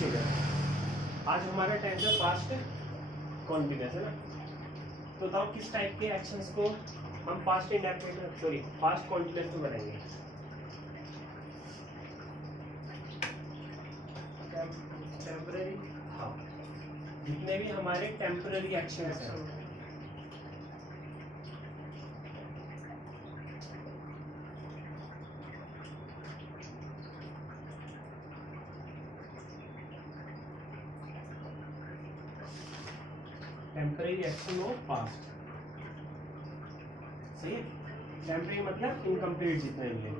ठीक है, आज हमारा टेंस है पास्ट कॉन्टिन्यूअस, है ना। तो बताओ किस टाइप के एक्शंस को हम past indefinite sorry past continuous में बनाएंगे। टेम्पररी, हाँ, जितने भी हमारे टेम्पररी एक्शंस हैं, टेम्पररी एक्शन ऑफ पास्ट, सही है। टेम्पररी मतलब इनकम्प्लीट जितने भी हैं।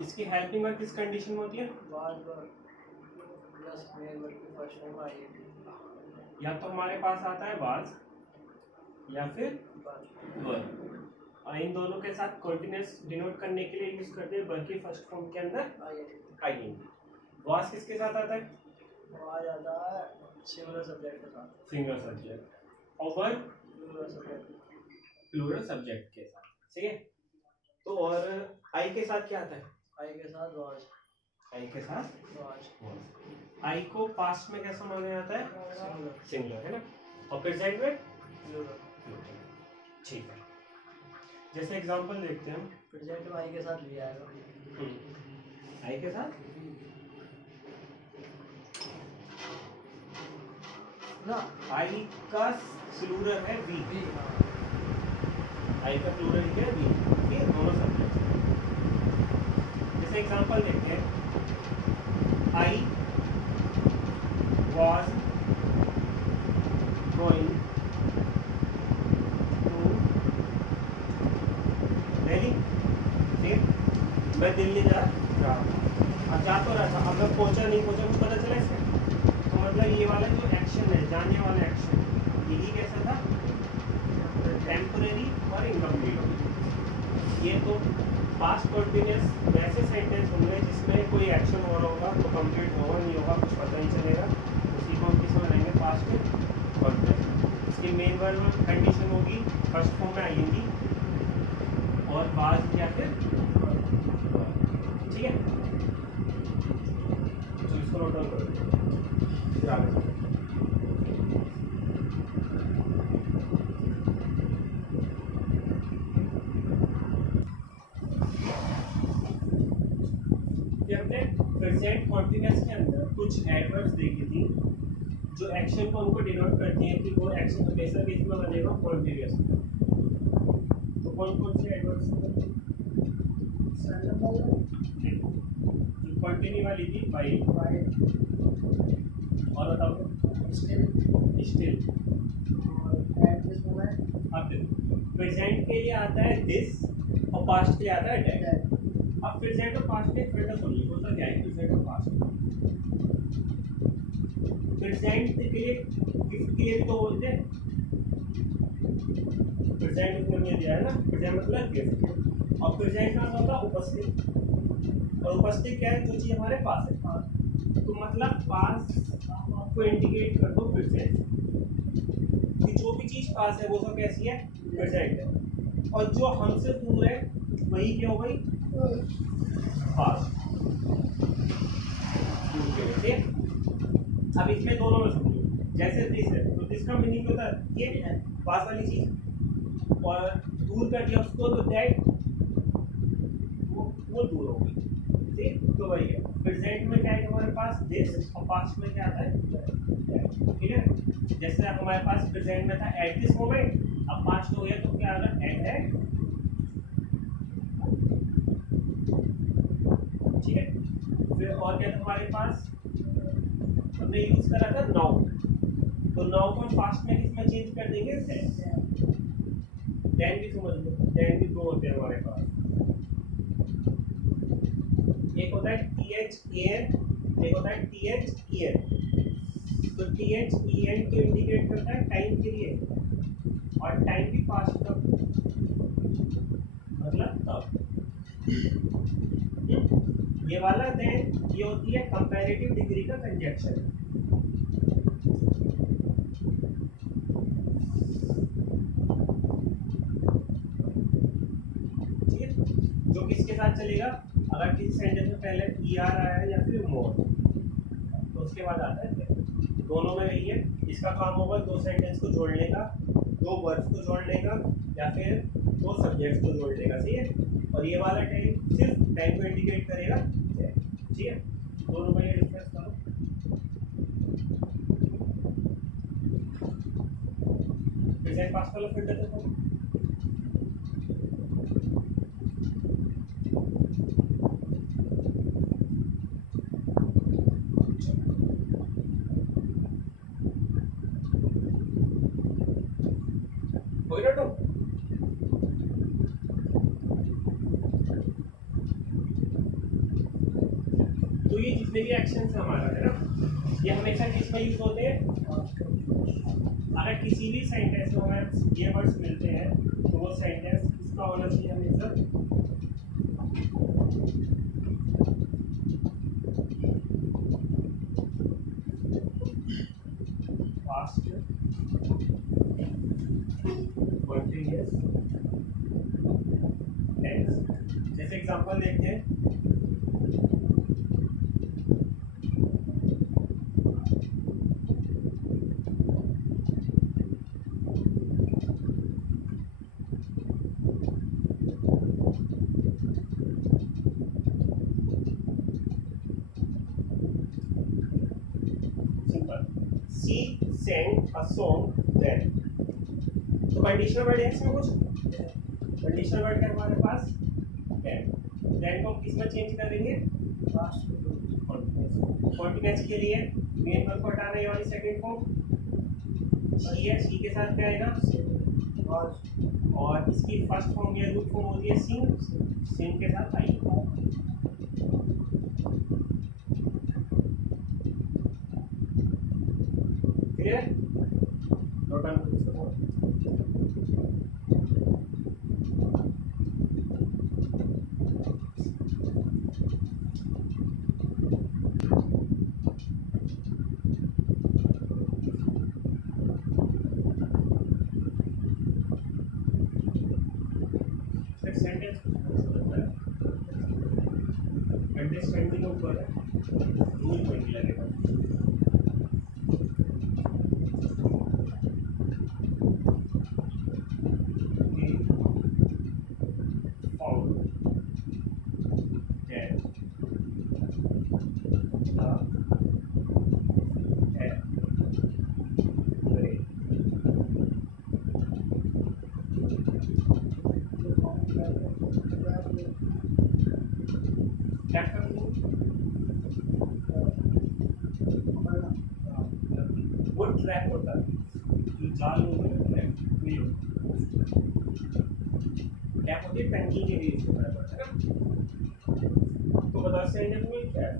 इसकी हेल्पिंग वर्ब किस कंडीशन में होती है? या तो हमारे पास आता है वाज या फिर वर्ब, और इन दोनों के साथ कॉन्टिन्यूअस डिनोट करने के लिए यूज करते हैं वर्ब की फर्स्ट फॉर्म के अंदर आईएनजी। वाज किसके साथ आता है? वाज आता है सिंगुलर सब्जेक्ट के साथ, सिंगुलर सब्जेक्ट, और वर्ब प्लूरल सब्जेक्ट के साथ, ठीक है। तो और आई के साथ क्या आता है? आई के साथ वाज, आई के साथ वाज, आई को पास्ट में कैसा माना जाता है? सिंगुलर, सिंगुलर, है ना। और प्रेजेंट में प्लूरल। ठीक है, जैसे एग्जांपल देखते हैं हम। प्रेजेंट में आई के साथ लिया आएगा, आई के साथ ना, आई का प्लूरल है वी, भी आई का प्लूरल क्या है? वी, ठीक है, दोनों सब्जेक्ट। जैसे एग्जांपल देखते हैं, I was going to Delhi, ठीक, मैं दिल्ली जा रहा था, अब जा तो रहा था, अब मैं पहुंचा नहीं पहुंचा मुझे पता चला इससे। तो मतलब ये वाला जो एक्शन है, जाने वाला एक्शन, यही कैसा था? टेम्परेरी और इनकम्प्लीट। ये तो पास्ट कॉन्टिन्यूअस वैसे सेंटेंस होंगे जिसमें कोई एक्शन हो रहा होगा तो कंप्लीट होगा नहीं होगा कुछ पता नहीं चलेगा, उसी को हम किस में बनाएंगे? Past continuous. इसकी मेन वर्ब कंडीशन होगी फर्स्ट फॉर्म में आईएनजी और वाज या फिर, ठीक है। तो इसको नोट डाउन करो, फिर आगे चलते हैं। हमने प्रेजेंट कॉन्टिन्यूअस के अंदर कुछ एडवर्ब्स देखी थी जो एक्शन को हमको डिनोट करती हैं कि वो एक्शन हमेशा किस में बनेगा? कॉन्टिन्यूअस में। तो कौन कौन से एडवर्ब्स थे? जो कंटिन्यू वाली थी वाइल, और बताओ स्टिल, अब प्रेजेंट के लिए आता है दिस और पास्ट के लिए आता है दैट। अब प्रेजेंट और पास्ट के फिल्टर सुनिए, होता क्या है प्रेजेंट और पास्ट? प्रेजेंट के लिए गिफ्ट के लिए भी तो बोलते हैं, प्रेजेंट इसमें ये दिया है ना, प्रेजेंट मतलब गिफ्ट, और प्रेजेंट का होता है उपस्थित, और उपस्थित क्या है? जो चीज हमारे पास है। तो मतलब पास को इंडिकेट कर दो फिर से कि जो भी चीज पास है वो सब कैसी है? प्रेजेंट है, और जो हमसे दूर है वही क्या हो गई? पास। अब इसमें दोनों में समझो, जैसे दिस है तो दिस का मीनिंग होता है ये है पास वाली चीज, और दूर कर दिया उसको तो दैट वो दूर हो गई, ठीक। तो वही है, प्रेजेंट में क्या है हमारे पास? दिस, और पास्ट में क्या आता है? ठीक है। जैसे हमारे पास प्रेजेंट में था एट दिस मोमेंट, अब पास्ट हो गया तो क्या आ रहा? एट दैट, ठीक है। फिर और क्या था हमारे पास? हमने यूज करा था नाउ, तो नाउ को हम पास्ट में किसमें चेंज कर देंगे? देन भी समझ लो, देन भी दो होते हैं हमारे पास, एक होता है THEN, एक होता है THEN। तो THEN को इंडिकेट करता है टाइम के लिए, और टाइम भी पास्ट का मतलब तब। ये वाला देन ये होती है कंपैरेटिव डिग्री का कंजक्शन, ठीक है। जो किसके साथ चलेगा, अगर किसी सेंटेंस में पहले ER आया है या फिर मोर तो उसके बाद आता है that। दोनों में वही है, इसका काम होगा दो सेंटेंस को जोड़ने का, दो वर्ड्स को जोड़ने का या फिर दो सब्जेक्ट्स को जोड़ने का, सही है। और ये वाला टाइम सिर्फ टाइम को इंडिकेट करेगा, ठीक है। दोनों में ये डिफरेंस करो। प्रेजेंट पास्ट वाला फिर देते हो। कोई ना तो ये जितने भी एक्शंस हैं हमारा, है ना, ये हमेशा किसमें यूज होते हैं, अगर किसी भी सेंटेंस में हमें ये वर्ड्स मिलते हैं तो वो सेंटेंस किसका होना चाहिए हमेशा, पास्ट कंटीन्यूअस टेंस। जैसे एग्जांपल देखते हैं, She sang a song then। तो कंडीशनल वर्ड है इसमें कुछ, कंडीशनल वर्ड है हमारे पास then को किस में चेंज करेंगे, कॉन्टिन्यूअस के लिए मेन वर्ब को हटाना है, वाली सेकंड फॉर्म she है, she के साथ क्या आएगा और इसकी फर्स्ट फॉर्म या रूट फॉर्म होती है sing के साथ आई। क्लियर, नोट डाउन करो इसको। सेंटेंस अंडरस्टैंडिंग के ऊपर है, यूनिक पॉइंट लगेगा। वो ट्रैप होता है जो जाल में ट्रैप होती है, टंकी के लिए यूज होता है ना। तो बता सेंटेंस में क्या है,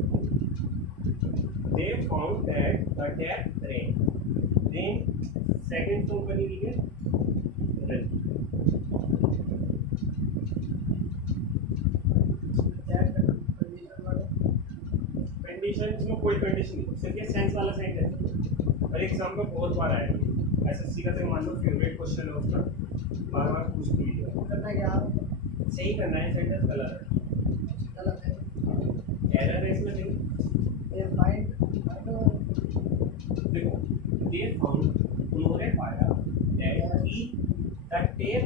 they found that the tap ran, then second form बनी हुई है रन। कंडीशन इसमें कोई कंडीशन नहीं, सिर्फ ये सेंस वाला सेंटेंस। और एग्जाम में बहुत बार आएगा, एसएससी का तो मान लो फेवरेट क्वेश्चन है उसका, बार बार पूछ लीजिए। सही करना है, सेंटेंस गलत है, एरर है इसमें नहीं। देखो दे फाउंड, उन्होंने पाया दैट की द टेप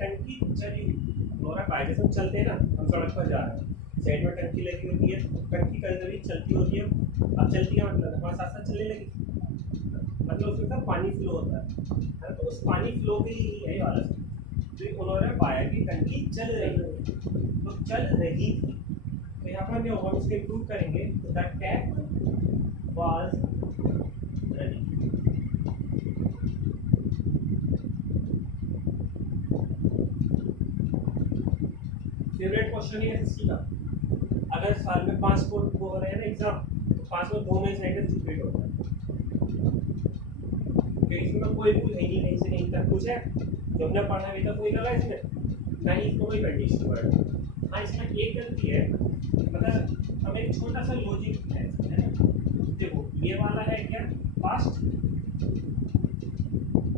टंकी चली। उन्होंने पाया, जैसे हम चलते हैं ना, हम सड़क पर जा रहे हैं, साइड में टंकी लगी होती है, टंकी कभी चलती होती है। अब चलती है मतलब हमारे साथ साथ चलने लगी, मतलब उसमें सब पानी फ्लो होता है। तो उस पानी फ्लो के लिए यही वाला था, तो उन्होंने पाया कि टंकी चल रही है, तो चल रही थी। तो यहाँ पर क्या होगा, इसको इम्प्रूव करेंगे, तो the tap was running. Favourite question है एसएससी का। अगर साल में 5 को हो रहे हैं ना एग्जाम, तो 5 में 2 में सेंटेंस रिपीट होता है। इसमें कोई रूल है नहीं, कहीं से नहीं तक कुछ है जो हमने पढ़ा अभी तक कोई लगा इसमें ना ही, इसको कोई कंडीशन वर्ड। हाँ इसमें एक गलती है, मतलब हमें एक छोटा सा लॉजिक है इसमें। देखो ये वाला है क्या, पास्ट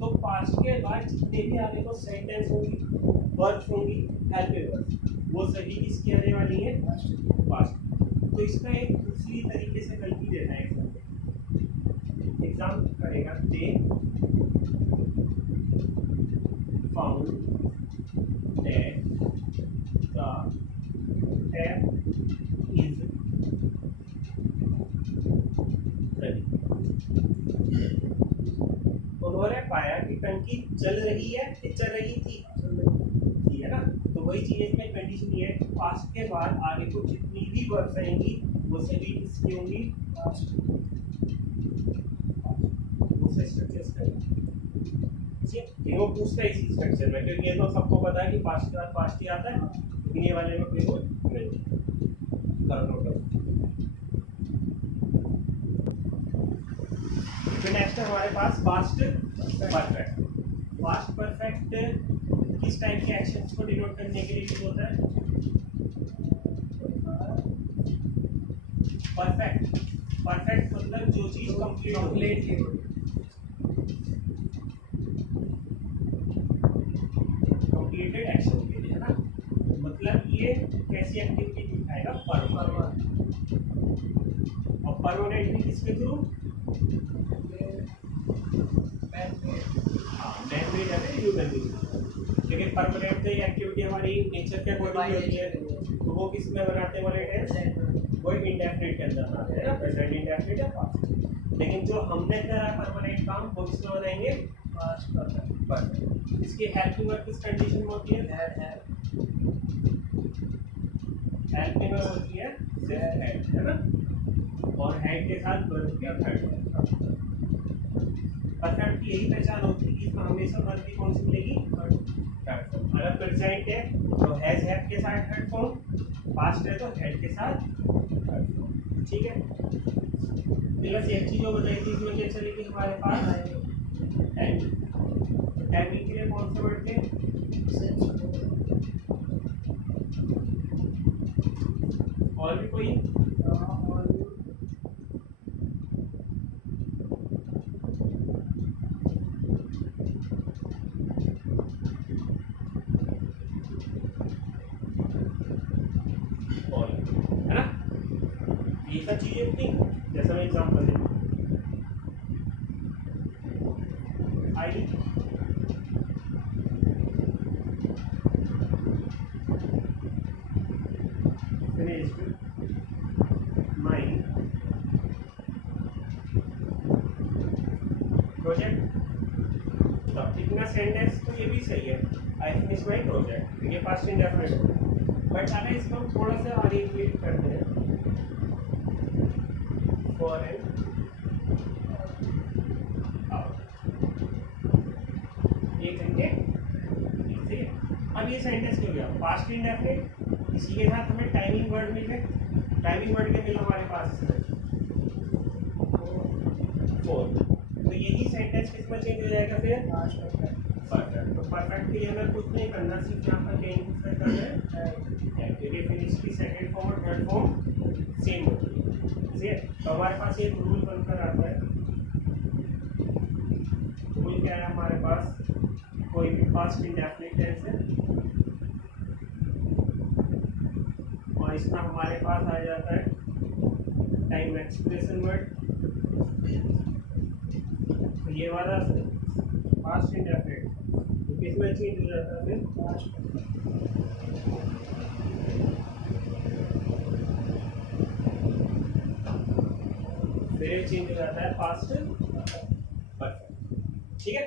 तो पास्ट के बाद जितने भी आगे को सेंटेंस होंगी, वर्ब्स होंगी, हेल्पिंग वर्ब्स, वो सभी किसकी आने वाली है? पास्ट। तो इसका एक दूसरी तरीके से कल भी देना है एग्जाम करेगा। They found that the tap is running. उन्होंने पाया कि टंकी चल रही है कि चल रही थी, ठीक है ना। तो वही चीज इसमें कंडीशन ये है, पास्ट के बाद आगे को जितनी भी वर्ब्स आएंगी वो सभी किसकी होंगी? दूसरे स्ट्रक्चर्स का ठीक है, वो पूछता है इसी स्ट्रक्चर में, क्योंकि ये तो सबको पता है कि पास्ट के बाद पास्ट ही आता है, लेकिन ये वाले में कोई नहीं कर लो। फिर नेक्स्ट है हमारे पास पास्ट परफेक्ट। पास्ट परफेक्ट किस टाइप के एक्शंस को डिनोट करने के लिए यूज होता है? परफेक्ट, परफेक्ट मतलब जो चीज कंप्लीट कंप्लीटेड एक्शन के लिए, है ना। मतलब ये कैसी एक्टिविटी दिखाएगा? परमानेंट। और परमानेंट भी किसके थ्रू? मैन-मेड है ह्यूमन बीइंग। लेकिन परमानेंट तो ये एक्टिविटी हमारी नेचर के अकॉर्डिंग होती है, तो वो किस में बनाते हैं? टेंस, वो इंडेफिनिट के अंदर बनाते हैं ना, प्रेजेंट इंडेफिनिट या पास्ट। लेकिन जो हमने करा परमानेंट काम वो किस में बनाएंगे? Past perfect. इसकी हेल्पिंग वर्ब किस कंडीशन में होती है? हेल्पिंग वर्ब होती है सिर्फ हेड, है ना, और हेड के साथ वर्ब का थर्ड। परफेक्ट की यही पहचान होती है कि इसमें हमेशा वर्ब की कौन सी मिलेगी? Third form. अगर प्रेजेंट है तो हैज हैव के साथ थर्ड फॉर्म, पास्ट है तो हैड के साथ थर्ड फॉर्म, ठीक है। प्लस एक चीज और बताई थी इसमें क्या चलेगी हमारे पास? टाइमिंग। टाइमिंग के लिए कौन से वर्ड थे? और भी कोई? है ना, ये सब चीजें होती हैं। जैसा मैं एग्जांपल देता हूँ, आई finished my project। तब इतना सेंटेंस तो ये भी सही है, आई फिनिश माई प्रोजेक्ट, ये पास्ट इंडेफिनिट हो। बट अगर इसको हम थोड़ा सा आगे क्रिएट करते हैं, फॉर एन एक घंटे, ठीक है। अब ये सेंटेंस क्यों गया? पास्ट इंडेफिनिट, इसी के साथ हमें टाइमिंग वर्ड मिल गए। टाइमिंग वर्ड के मिला हमारे पास इसमें 4। तो यही सेंटेंस किस में चेंज हो जाएगा फिर? परफेक्ट। तो परफेक्ट के लिए हमें कुछ नहीं करना, सिर्फ यहाँ पर कहीं कुछ करना है, क्योंकि फिनिश की सेकंड फॉर्म और थर्ड फॉर्म सेम होती है, ठीक है। तो हमारे पास एक रूल बनकर आता है। रूल क्या है हमारे पास? कोई भी पास्ट इंडेफिनिट टेंस है और इसमें हमारे पास आ जाता है टाइम एक्सप्रेशन वर्ड। तो ये वाला पास्ट इंडेफिनिट तो किसमें चेंज हो जाता है? फिर पास्ट। फिर चेंज हो जाता है पास्ट परफेक्ट, ठीक है।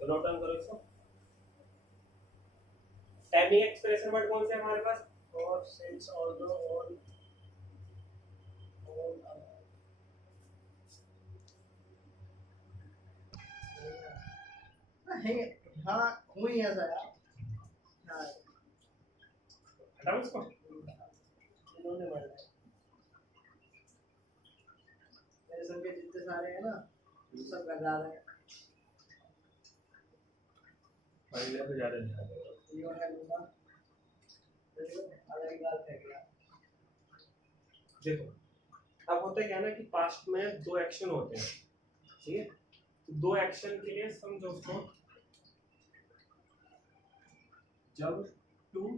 तो नोट डाउन करो इसको। टाइमिंग एक्सप्रेशन वर्ड कौन से हमारे पास? और सिंस, ऑल्दो, ऑल, हाँ हुई ऐसा यार। हाँ हटाओ इसको। इन्होंने बनाया मेरे सबके जितने सारे हैं ना सब गद्दार हैं। पहले तो ज्यादा नहीं ये है लूंगा अलग ही बात है क्या। देखो अब होता है क्या ना कि पास्ट में दो एक्शन होते हैं, ठीक है। तो दो एक्शन के लिए समझो उसको, जब टू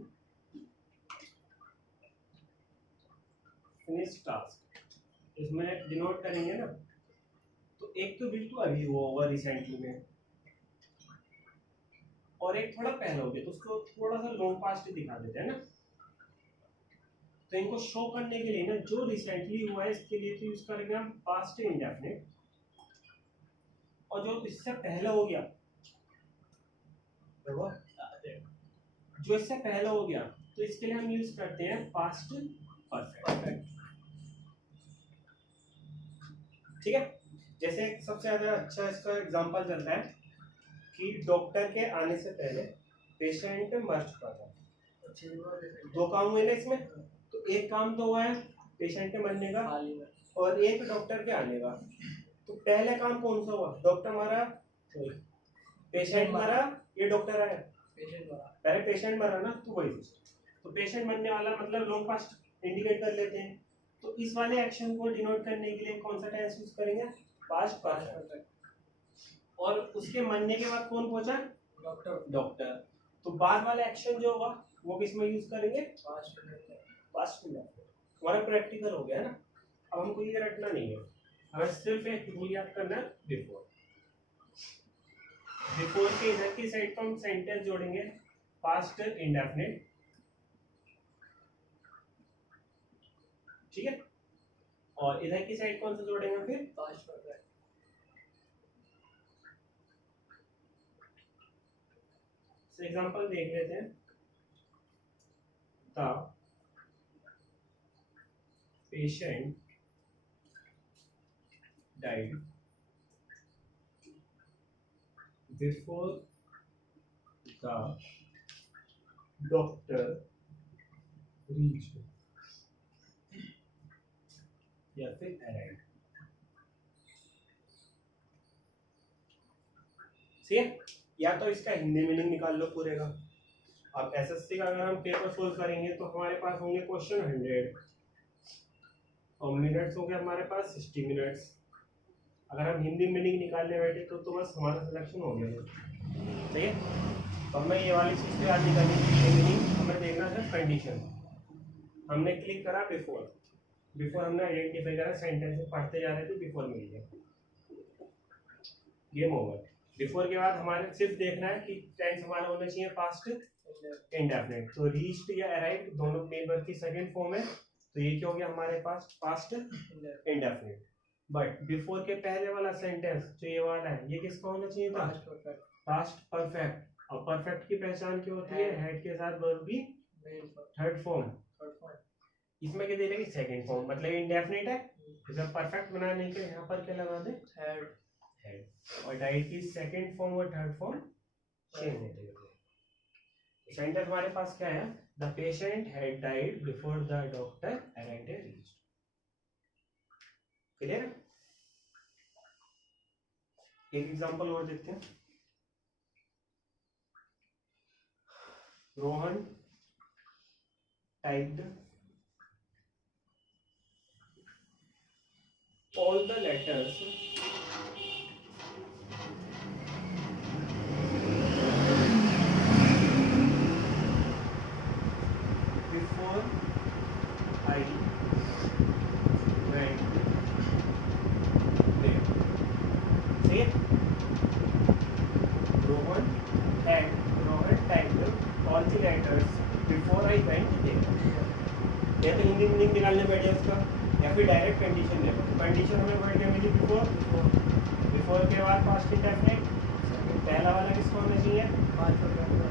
फिनिश टास्क, इसमें डिनोट करेंगे ना, तो एक तो बिल्कुल अभी हुआ होगा रिसेंटली में, और एक थोड़ा पहले हो गया, तो उसको थोड़ा सा लॉन्ग पास्ट दिखा देते हैं ना। तो इनको शो करने के लिए ना, जो रिसेंटली हुआ है इसके लिए तो यूज करेंगे हम पास्ट इंडेफिनिट, और जो इससे पहले हो गया, जो इससे पहले हो गया, तो इसके लिए हम यूज करते हैं पास्ट परफेक्ट। ठीक है, जैसे सबसे ज्यादा अच्छा इसका एग्जांपल चलता है कि डॉक्टर के आने से पहले पेशेंट मर चुका था। दो काम हुए ना इसमें, तो एक काम तो हुआ है पेशेंट के मरने का, और एक डॉक्टर के आने का। तो पहले काम कौन सा हुआ? डॉक्टर मरा, पेशेंट मरा, ये डॉक्टर आया, पहले पेशेंट मरा ना, तो वही। तो पेशेंट मरने वाला मतलब लॉन्ग पास्ट इंडिकेट कर लेते हैं। तो इस वाले एक्शन को डिनोट करने के लिए कौन सा टेंस यूज करेंगे? Past perfect. और उसके मरने के बाद कौन पहुंचा? डॉक्टर। तो बाद वाला एक्शन जो होगा वो किस में यूज करेंगे? पास्ट में। हमारा प्रैक्टिकल हो गया ना, अब हमको ये रटना नहीं है, हमें सिर्फ एक रूल याद करना है, बिफोर। बिफोर के इधर की साइड पर हम सेंटेंस जोड़ेंगे पास्ट इंडेफिनिट, ठीक है, और इधर की साइड कौन सा जोड़ेंगे फिर? Past perfect. एग्जांपल देख लेते हैं। The patient died before the doctor reached, या फिर arrived। सही है? या तो इसका हिंदी मीनिंग निकाल लो पूरे का। अब एसएससी का अगर हम पेपर सोल्व करेंगे तो हमारे पास होंगे क्वेश्चन 100 और मिनट्स होंगे हमारे पास 60 मिनट्स। अगर हम हिंदी मीनिंग निकालने बैठे तो बस हमारा सिलेक्शन हो गया। सही है? तो हमें ये वाली चीज़ पे याद निकालनी है, मीनिंग हमें देखना है कंडीशन। हमने क्लिक करा बिफोर, बिफोर हमने आइडेंटिफाई करा, सेंटेंस में पढ़ते जा रहे थे, बिफोर मिल गया, गेम ओवर। बिफोर के बाद हमारे सिर्फ देखना है कि टेंस हमारा होना चाहिए पास्ट इंडेफिनिट। तो रीच्ड या अराइव्ड दोनों मेन वर्ब की सेकंड फॉर्म है, तो ये क्या हो गया हमारे पास? Past indefinite. बट बिफोर के पहले वाला सेंटेंस जो ये वाला है, ये किसका होना चाहिए था? Past perfect. और परफेक्ट की पहचान क्या होती है? हेड के साथ वर्ब भी थर्ड फॉर्म। इसमें क्या दे रहे हैं? सेकंड फॉर्म, मतलब इंडेफिनिट है, जब परफेक्ट बनाने के यहाँ पर क्या लगा दे? हेड। और डाइड की सेकंड फॉर्म और थर्ड फॉर्म सेम होते हैं। सेंटेंस हमारे पास क्या है? The patient had died before the doctor arrived at reached. Clear है? एक एग्जांपल और देखते हैं। Rohan typed all the letters before I went there. See it? Rohan typed all the letters before I went there. या तो Hindi meaning निकालने बैठे उसका, या फिर डायरेक्ट कंडीशन ले। कंडीशन हमें वर्ड क्या मिली? बिफोर। बिफोर के बाद पास्ट इंडेफिनिट, पहला वाला किसको होना चाहिए?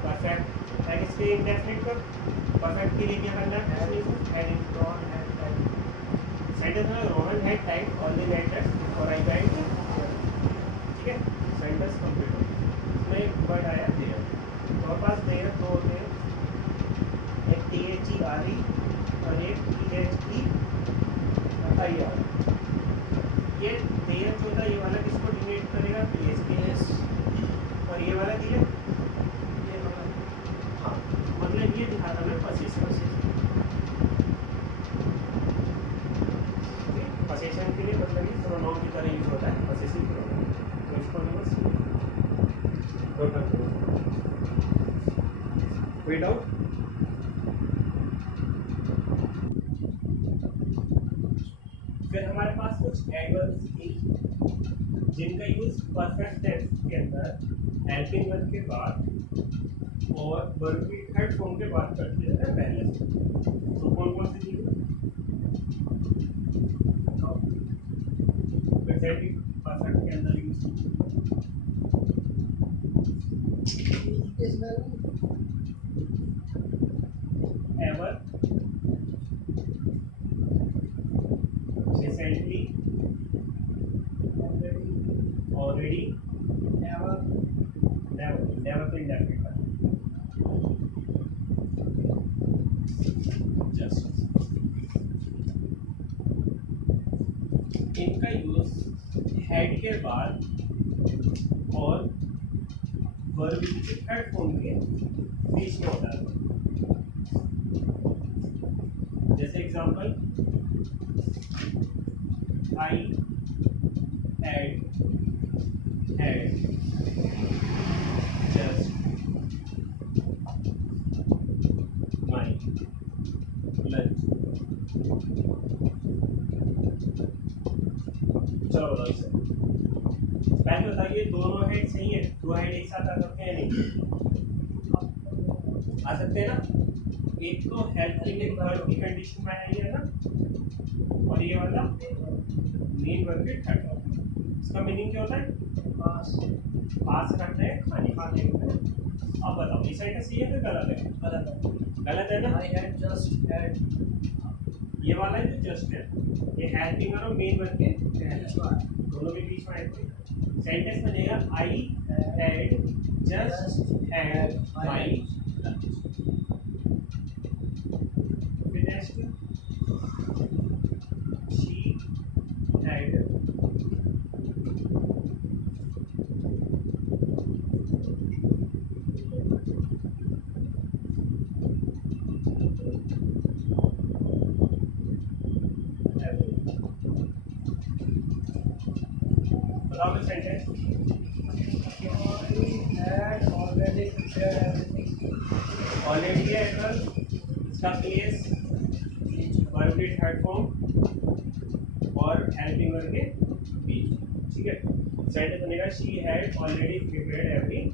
परफेक्ट। है किसके? इंडेफिनिट का। परफेक्ट के लिए क्या करना है? सेंटेंस में Rohan had typed all the letters before I went, ठीक है, सेंटेंस कंप्लीट हो गया। इसमें एक वर्ड आया देयर, तो पास देयर दो होते हैं, एक THERE और एक THEIR। ये देयर जो था ये वाला किसको डिनोट करेगा? प्लेस के। और ये वाला दिया, ये वाला, हाँ, मतलब ये दिखा था मैं पोजीशन। पोजीशन के लिए मतलब ये प्रोनाउन की तरह यूज होता है, पोजेसिव प्रोनाउन। तो इसको कोई डाउट? फिर हमारे पास कुछ एडवर्ब्स थी जिनका यूज परफेक्ट टेंस के अंदर हेल्पिंग वर्ब के बाद और वर्ब की थर्ड फॉर्म के बाद करते हैं पहले से। तो कौन कौन सी चीजें प्रेजेंट परफेक्ट के अंदर use ever, recently, already, never, never. Never तो इंडेफिनिट है। जस्ट इनका यूज हेड के बाद और वर्ब की थर्ड फॉर्म के बीच में होता है। जैसे example, I had just my lunch. चलो बताओ इसे। पहले बताइए दोनों हेड सही है? दो हेड एक साथ आ सकते हैं नहीं? आ सकते हैं ना? एक तो हेल्पिंग वर्ब की कंडीशन में है ये ना, और ये वाला मेन वर्ब के थर्ड फॉर्म। इसका मीनिंग क्या होता है? पास रखना है खाने को। अब बताओ ये सेंटेंस सही है फिर गलत है? गलत है ना? I had just had ये वाला है जो जस्ट है, ये हेल्पिंग और मेन वर्ब के दोनों के बीच में है। सेंटेंस बनेगा I had just had my lunch. फिर नेक्स्ट, शी हैड बताओ फिर sentence. had already prepared everything. Already है एडवर्ब, इसका प्लेस वर्ब के थर्ड फॉर्म और हेल्पिंग वर्ब के बीच। ठीक है, सेंटेंस बनेगा she had already prepared everything.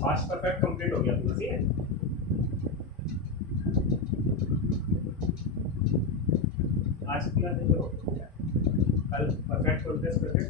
Fast perfect complete हो गया पूरा। ठीक है, आज की क्लास में कल परफेक्ट प्रोग्रेस करके